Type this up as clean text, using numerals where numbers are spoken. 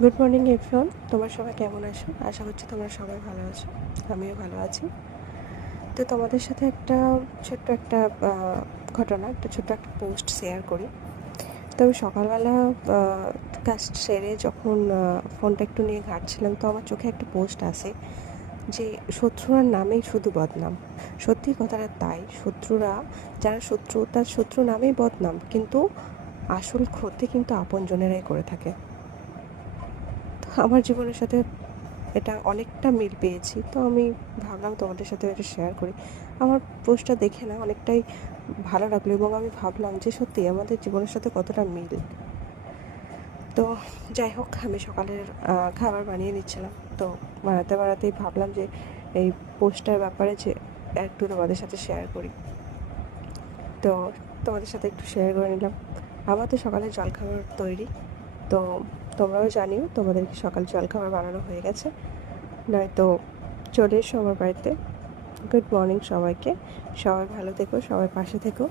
Good morning everyone, তোমরা সবাই কেমন আছো? আশা করছি তোমরা সবাই ভালো আছো। আমিও ভালো আছি। তো তোমাদের সাথে একটা ছোট্ট একটা ছোট্ট একটা পোস্ট শেয়ার করি। তো আমি সকালবেলা কাজ সেরে যখন ফোনটা একটু নিয়ে ঘাঁটছিলাম, তো আমার চোখে একটা পোস্ট আসে যে শত্রুরার নামেই শুধু বদনাম। সত্যি কথাটা তাই। যারা শত্রু, তার শত্রু নামেই বদনাম, কিন্তু আসল ক্ষতি কিন্তু আপনজনেরাই করে থাকে। তো আমার জীবনের সাথে এটা অনেকটা মিল পেয়েছি, তো আমি ভাবলাম তোমাদের সাথে এটা শেয়ার করি। আমার পোস্টটা দেখে না অনেকটাই ভালো লাগলো, এবং আমি ভাবলাম যে সত্যি আমাদের জীবনের সাথে কতটা মিল। তো যাই হোক, আমি সকালের খাবার বানিয়ে নিচ্ছিলাম। তো বানাতে বানাতেই ভাবলাম যে এই পোস্টটার ব্যাপারে যে একটু তোমাদের সাথে শেয়ার করি। তো তোমাদের সাথে একটু শেয়ার করে নিলাম। আমার তো সকালের জলখাবার তৈরি। তো তোমরাও জানিও তোমাদের কি সকাল জলখাবার বানানো হয়ে গেছে, নয়তো চলে এসো আমার বাড়িতে। গুড মর্নিং সবাইকে। সবাই ভালো থেকো, সবাই পাশে থেকো।